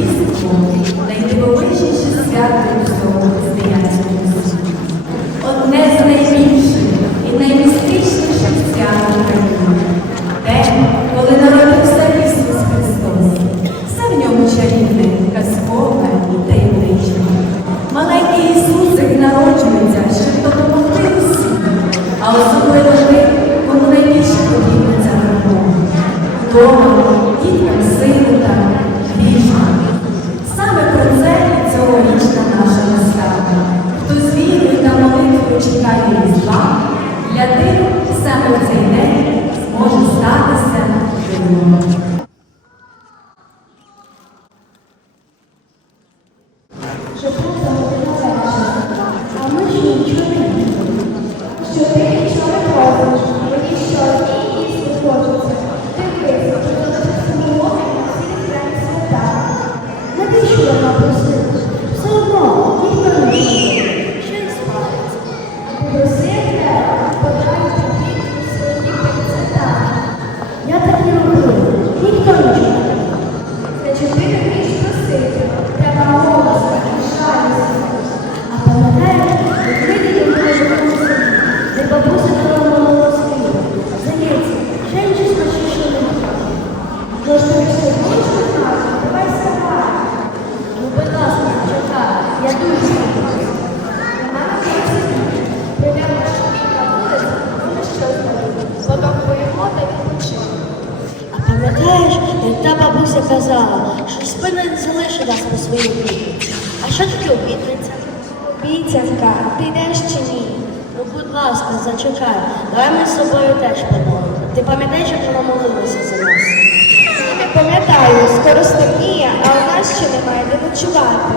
Різдво найдивовижніше свято всього зачекай, давай ми з собою теж помолимо. Ти пам'ятаєш, як вона молилася за нас? Не пам'ятаю, скоро стемніє, а у нас ще немає де ночувати.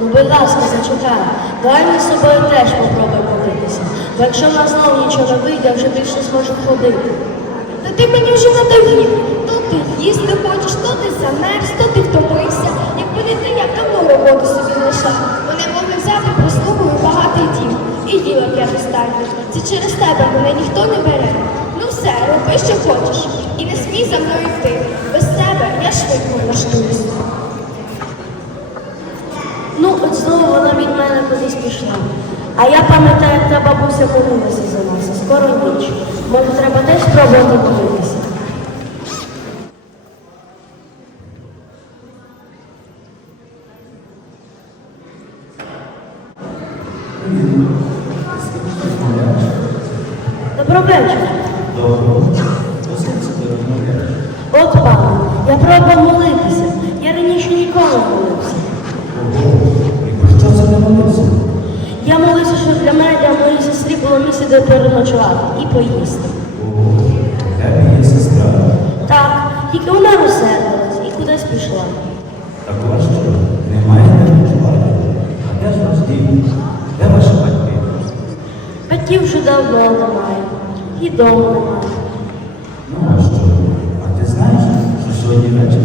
Ну, будь ласка, зачекай. Давай ми з собою теж попробуємо молитися. Бо якщо в нас знову нічого не вийде, я вже більше зможу ходити. Та ти мені вже надоїв. То ти їсти хочеш, то ти замерз, то ти втомився. Якби не ти, я давно роботу собі лишав. Вони могли взяти і багатий дім. І діла б я достатньо. Це через тебе мене ніхто не бере. Ну все, роби, що хочеш. І не смій за мною йти. Без тебе я швидко влаштуюсь. Ну, от знову вона від мене кудись пішла. А я пам'ятаю, як та бабуся молилася за нас, скоро ніч. Може, треба теж спробувати молитися. Доброго вечора. От пане, я пробував молитися. Я раніше ніколи не молився. Що це не молиться? Я молився, щоб для мене, для моїй сестрі було місце, де переночувати і поїсти. Є сестра. Так, тільки вона розсердилась і кудись пішла. Так що? Немає ночувати? А де ж ваш дім? Де ваші батьки? Батьків вже давно немає, і дому немає. Ну а що? А ти знаєш, що сьогодні вечір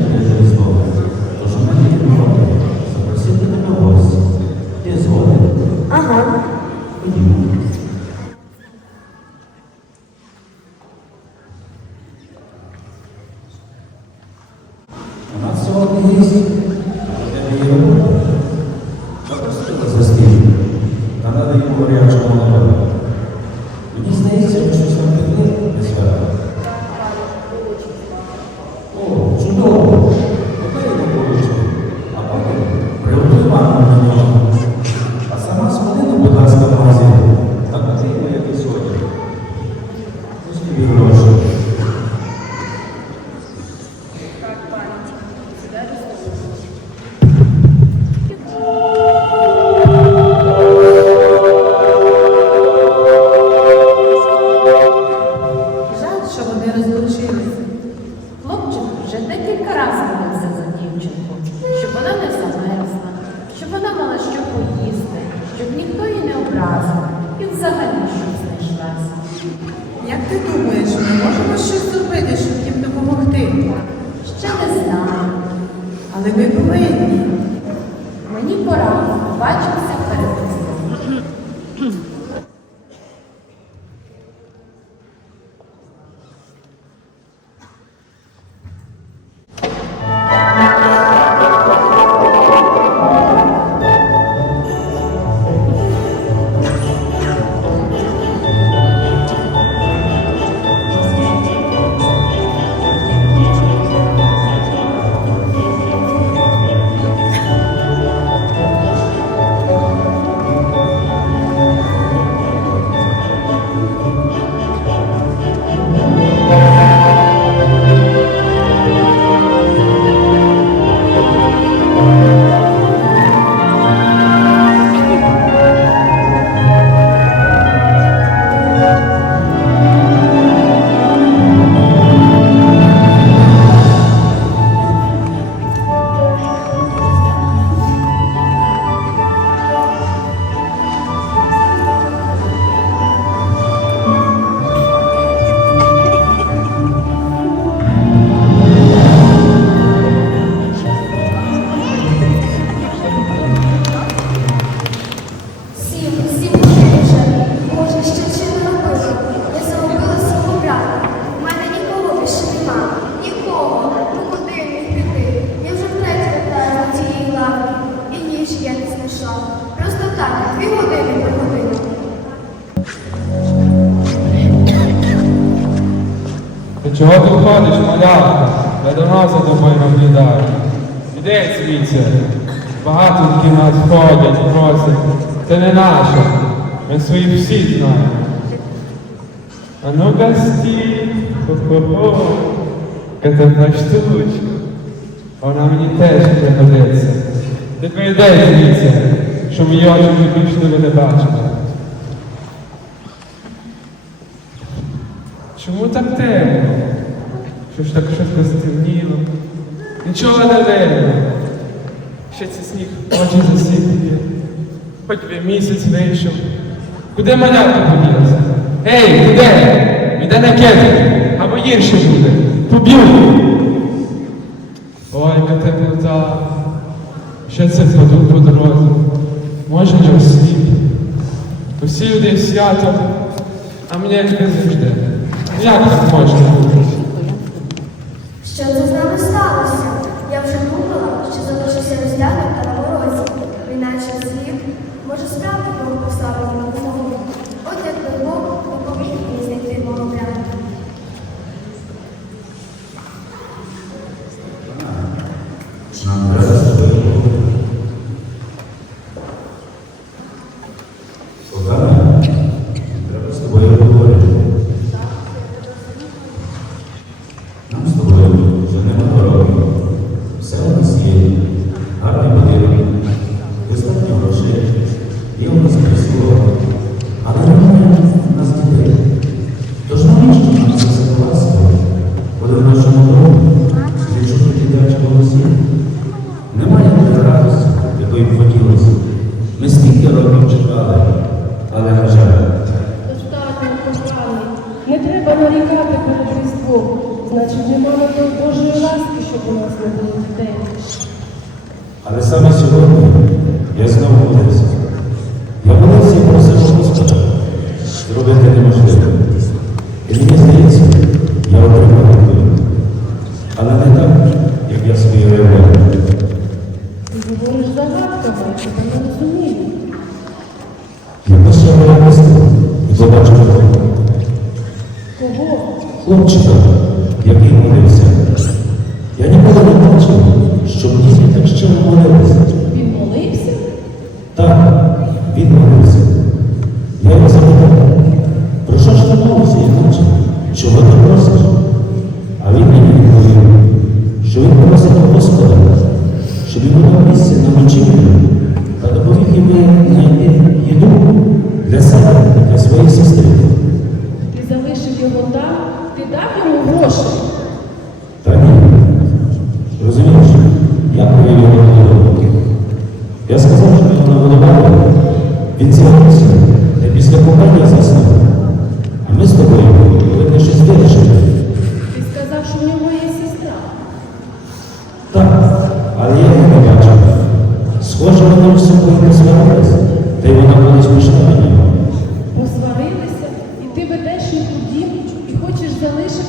Чого ти ходиш, малявка? Я давно за тобою наблюдаю. Іди звідси. Багато такі нас ходять, просять. Це не наше. Ми свої всі знаємо. А ну-ка стій. Хо-хо-хо. Яка тепла штучка. Вона мені теж пригодиться. Ти прийди звідси, щоб мої очі більше не буде Чому так темно? Що ж так швидко стемніло? Нічого не видно. Ще цей сніг очі засіплює. Хоч би місяць вийшов. Куди малятка поділася? Ей, куди? Іде на кедр, або гірше буде. Поб'ю. Ой, яка теплота. Ще це впаду по дорозі. Може не осліп. Усі люди свято, а мені як завжди. Як так можна? Що це з нами сталося? Я вже думала, що залишився роздягнута на морозі. Іначе слід, може справді Бог поставив на. От якби Бог дітей. але саме сьогодні я знову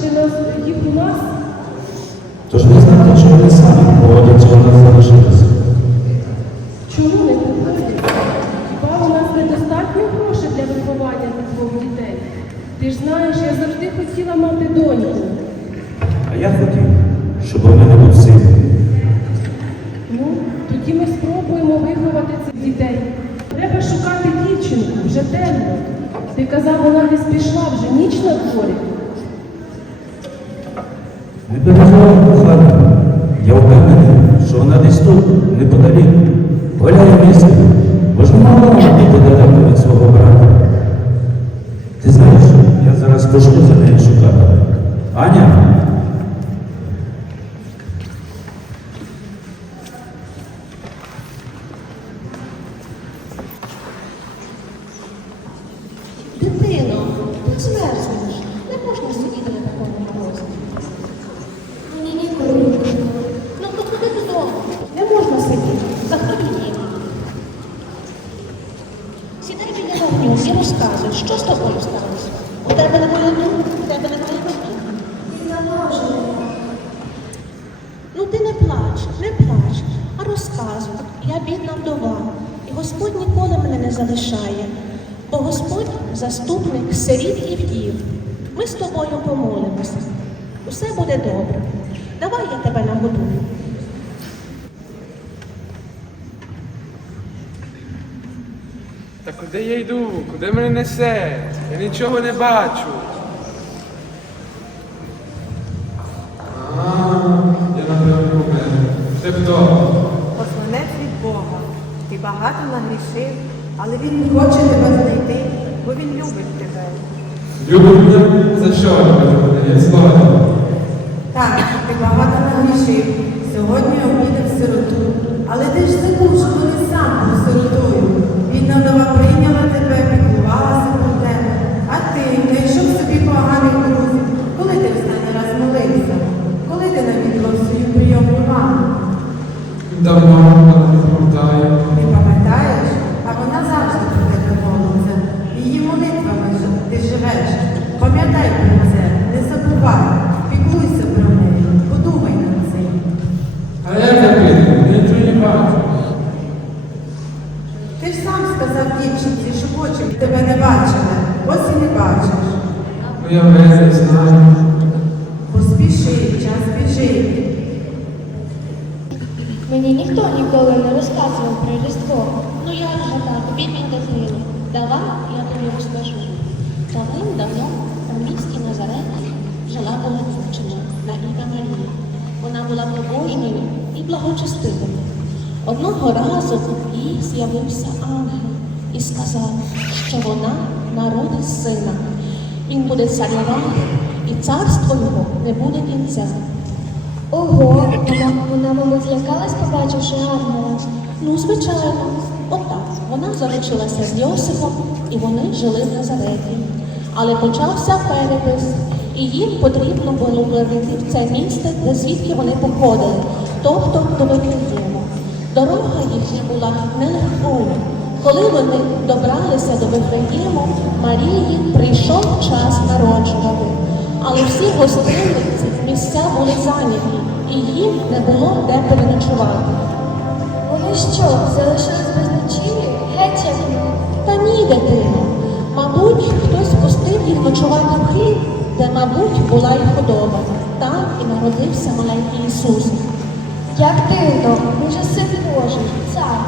залишити нас, їх у нас. Тож не знати, чи вони самі погодяться у нас залишитися. Чому не виходять? Хіба у нас недостатньо грошей для виховання двох дітей? Ти ж знаєш, я завжди хотіла мати доньку. А я хотів, щоб у мене був син. Ну, тоді ми спробуємо виховати цих дітей. Треба шукати дівчинку, вже темно. Ти казав, вона десь пішла, вже ніч на дворі. Тут, неподалік. Гуляє місце, бо ж не могла вона бути далеко від свого брата. Ти знаєш, я зараз пошлю за нею шукати. Аня, Дитино, ти змерзнеш. Не можна сидіти на такому морозі. Мені ніколи не було. Ну, то ходи додому. Не можна сидіти. Заходи їм. Сідай біля вогню і розказуй, що з тобою сталося. У тебе не було тут, у тебе не було тут. Він заморожений. Ну ти не плач, не плач, а розказуй. Я бідна вдова, і Господь ніколи мене не залишає, бо Господь заступник сиріт і вдів. Ми з тобою помолимося. Усе буде добре. Давай я тебе нагодую. Та куди я йду? Куди мене несе? Я нічого не бачу. Багато нагрішив, але він не хоче тебе знайти, бо він любить тебе. Любить мене? За що? Слава. Так, ти багато нагрішив. Ніхто ніколи не розказував про Різдво. Ну же так, бідненька Зміна, давай я тобі розкажу. Давним-давно у місті Назареті жила була дівчина на ім'я Марія. Вона була побожною і благочестивою. Одного разу їй з'явився ангел і сказав, що вона народить сина. Він буде царювати, і царство його не буде кінця. Ого, вона, вона, мабуть, злякалась, побачивши ангела. Ну, звичайно, отак. Вона заручилася з Йосифом, і вони жили в Назареті. Але почався перепис, і їм потрібно було прийти в це місце, де звідки вони походили, тобто до Вифлеєму. Дорога їхня була нелегкою. Коли вони добралися до Вифлеєму, Марії прийшов час народжувати. Але всі гостинниці місця були зайняті, і їм не було де переночувати. Вони що, залишились без ночівлі? Геть як ми. Та ні, дитино. Мабуть, хтось пустив їх ночувати в хліб, де, мабуть, була й худоба. Там і народився маленький Ісус. Як дивно, він же син Божий, цар.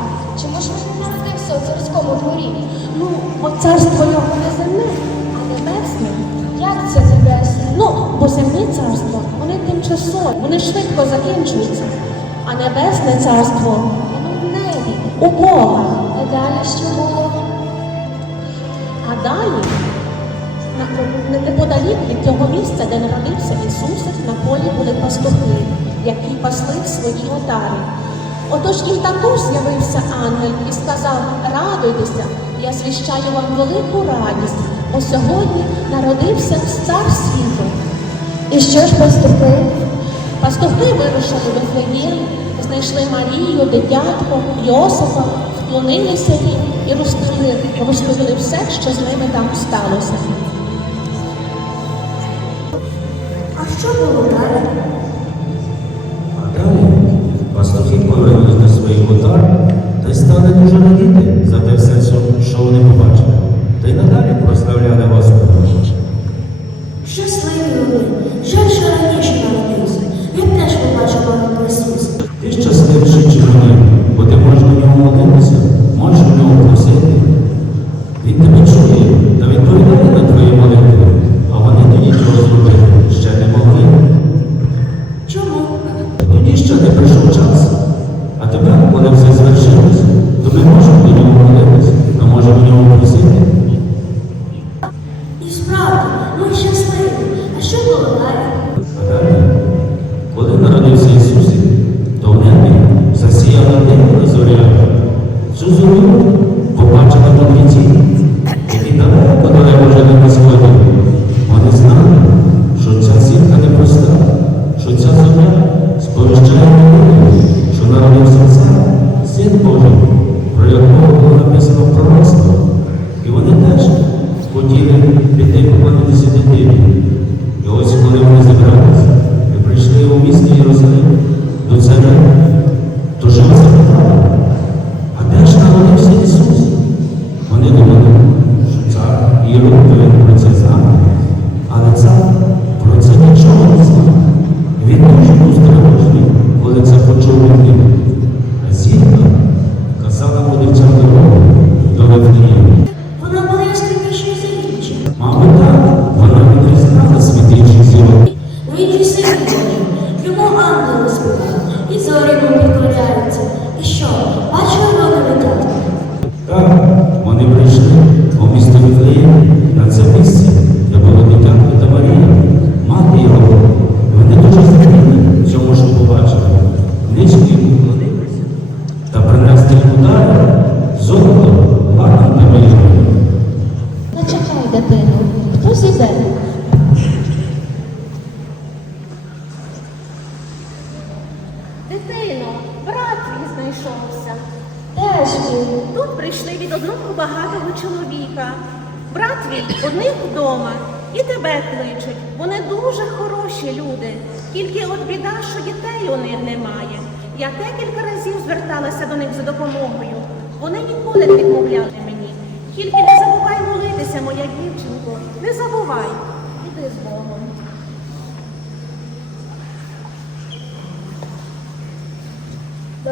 Чому ж він не народився у царському дворі? Ну, бо царство його не земне, а небесне. Земні царства, вони тимчасові, вони швидко закінчуються. А небесне царство, воно в небі, у Бога. А далі що було? А далі, неподалік від цього місця, де народився Ісус, на полі були пастухи, які пасли свої отари. Отож їм також з'явився ангел і сказав: Радуйтеся, я звіщаю вам велику радість, бо сьогодні народився цар світу. І що ж пастухи? Пастухи вирушили в Вифлеєм, знайшли Марію, дитятко, Йосифа, вклонилися їм і розповіли, розповіли все, що з ними там сталося. А що було далі? А далі пастухи повернулись до своїх отар та й стали дуже радіти за те все, що- вони побачили. Та й надалі прославляли Господа. It's just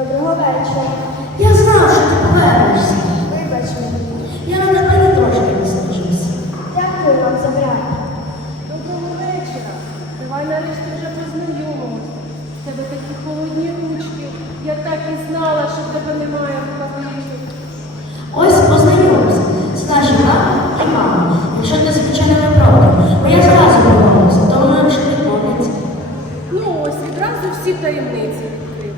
Доброго вечора. Я знав, що ти повернешся. Вибач мені. Я на тебе не трошки не скажуся. Дякую вам за брат. Доброго вечора. Давай нарешті вже познайомимося. В тебе такі холодні ручки. Я так і знала, що в тебе немає рукавичок. Ось познайомимося. Це наші мама і мама. Якщо ти звичайно не проти. Бо я зразу домовився, то вона вже відмовиться. Ну ось відразу всі таємниці відкрив.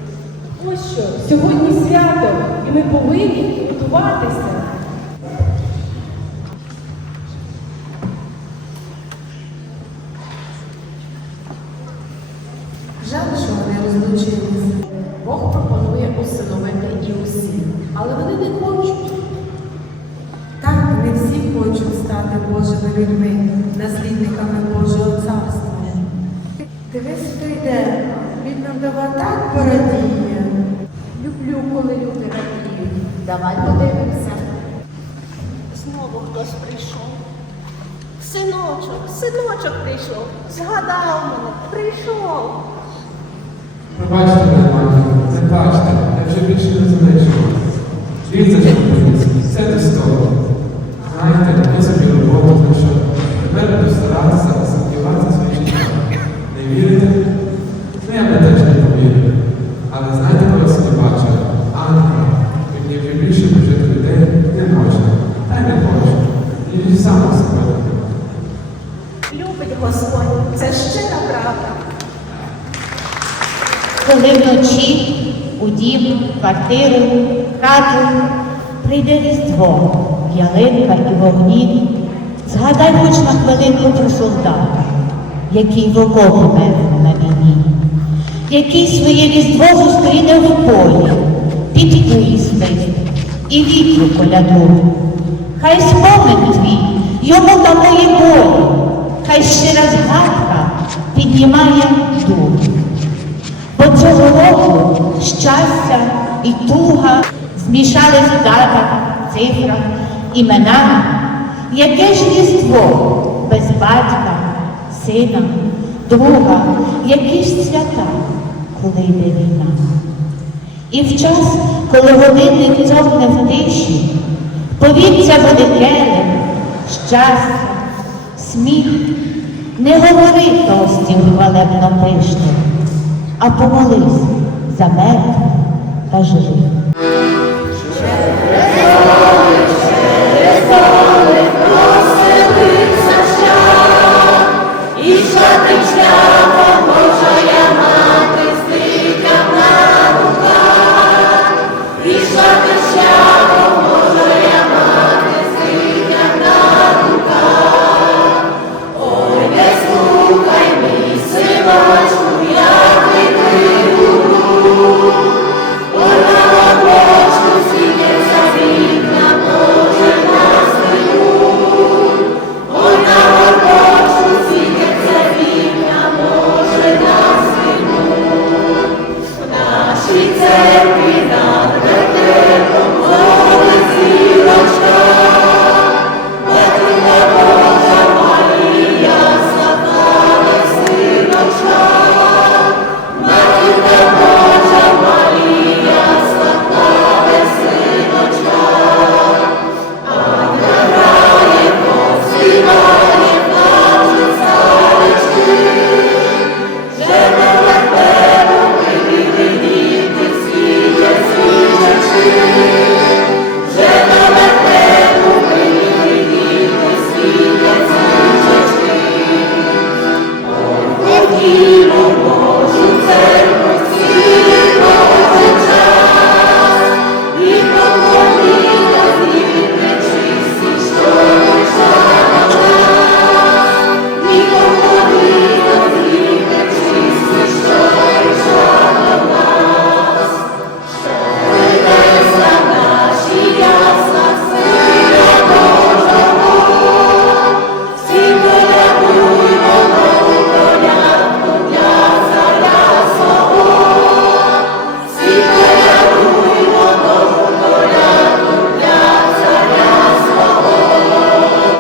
Ось що, сьогодні свято, і ми повинні готуватися. Жаль, що вони розлучилися. Бог пропонує усиновити і усі, але вони не хочуть. Так, не всі хочуть стати Божими людьми, наслідниками Божого царства. Дивись, хто йде. Бідна вдова так порадіє. Люблю, коли люди радіють. Давай подивимося. Знову хтось прийшов. Синочок, синочок прийшов. Згадав мене, прийшов. Пробачте мене, матір, не бачте, я вже більше не залишу. Дивіться, що робиться, все до столу. Знаєте, я собі роботу знайшов. Тепер буду старатися сподіватися своє життя. Не вірите? Ну, я би теж не повірив. Але знаєте, коли собі бачив? Ангел, мені вже більше бюджету людей не можна. Та й не хочу. І сам себе. Любить Господь, це щира правда. Коли вночі у дім, квартиру, хату прийде різдво, ялинка і вогні, згадай хоч на хвилинку про солдата, який в окопі мерзне на війні, який своє різдво зустріне в полі, під спить і вітру колядує. Хай спомин твій йому і болі, хай щира згадка піднімає дух. Бо цього року щастя і туга змішались в датах, цифрах, іменах. Яке ж різдво без батька, сина, друга, які ж свята, коли йде війна. І в час, коли годинник цокне в тиші, повіться буде келих, щастя, сміх, не говори тостів хвалебно пишних, а помолись за мертвих та живих. Lord.